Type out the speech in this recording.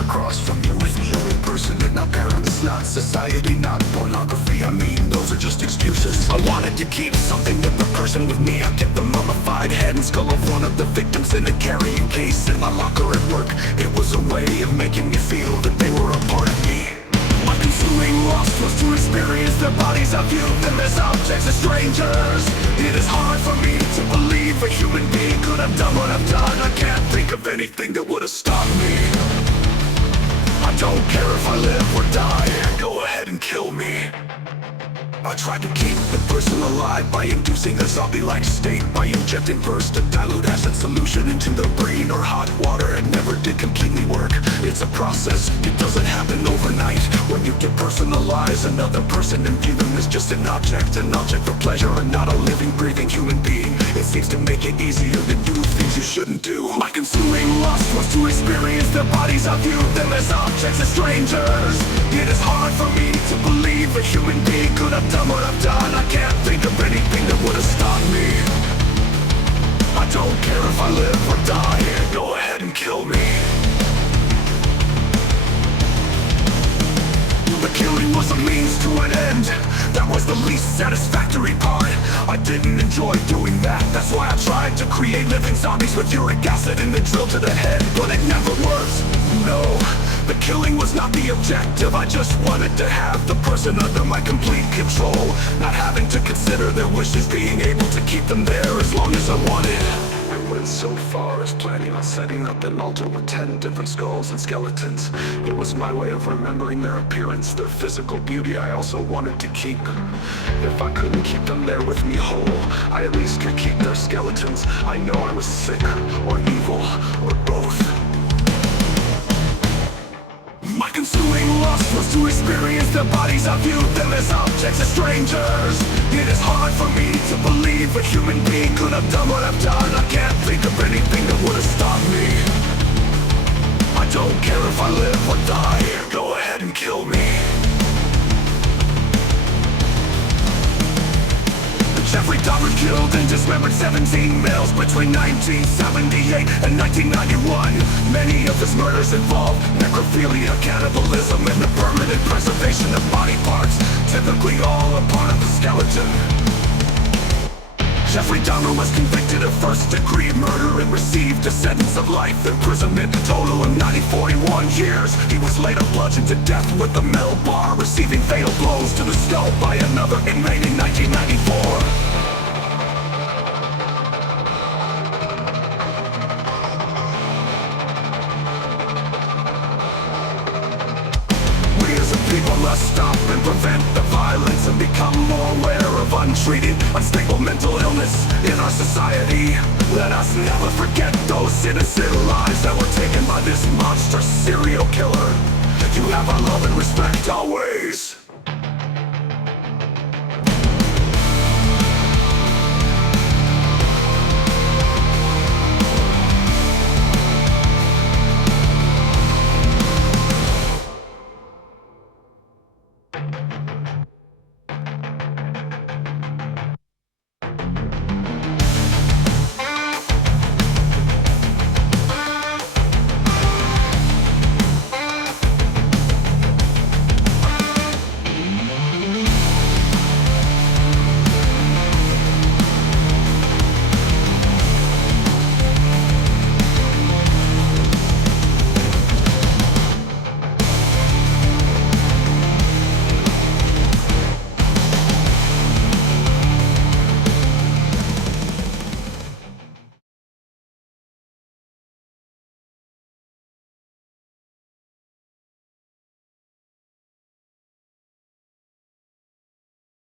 across from you is the only person, and not parents, not society, not pornography. I mean, those are just excuses. I wanted to keep something with the person with me. I kept the mummified head and skull of one of the victims in a carrying case in my locker at work. It was a way of making me feel that they were a part of me. My consuming lust was to experience their bodies. I viewed them as objects, as strangers. It is hard for me to believe a human being could have done what I've done. I can't think of anything that would have stopped me. I don't care if I live or die, go ahead and kill me. I tried to keep the person alive by inducing a zombie-like state, by injecting bursts of dilute acid solution into their brain or hot water. It never did completely work. It's a process, it doesn't happen overnight. When you depersonalize another person and view them as just an object for pleasure and not a living, breathing human being, it seems to make it easier to do things you shouldn't do. My consuming lust was to experience their bodies. I viewed them as objects, as strangers. It is hard for me to believe a human being could have done what I've done. I can't think of anything that would have stopped me. I don't care if I live or die, go ahead and kill me. The killing was a means to an end. That was the least satisfactory part. I didn't enjoy doing that. That's why I tried to create living zombies with uric acid and then drill to the head, but it never worked. No, the killing was not the objective. I just wanted to have the person under my complete control, not having to consider their wishes, being able to keep them there as long as I wanted. I went so far as planning on setting up an altar with 10 different skulls and skeletons. It was my way of remembering their appearance, their physical beauty I also wanted to keep. If I couldn't keep them there with me whole, I at least could keep their skeletons. I know I was sick, or evil, or both. My consuming lust was to experience their bodies. I viewed them as objects, as strangers. It is hard for me to believe a human being could have done what I've done. I can't think of anything that would have stopped me. I don't care if I live or die, go ahead and kill me. Jeffrey Dahmer killed and dismembered 17 males between 1978 and 1991. Many of his murders involved necrophilia, cannibalism, and the permanent preservation of body parts, typically all a part of the skeleton. Jeffrey Dahmer was convicted of first-degree murder and received a sentence of life imprisonment, a total of 41 years. He was later bludgeoned to death with a metal bar, receiving fatal blows to the skull by another inmate in 1994. People must stop and prevent the violence and become more aware of untreated, unstable mental illness in our society. Let us never forget those innocent lives that were taken by this monster serial killer. You have our love and respect always.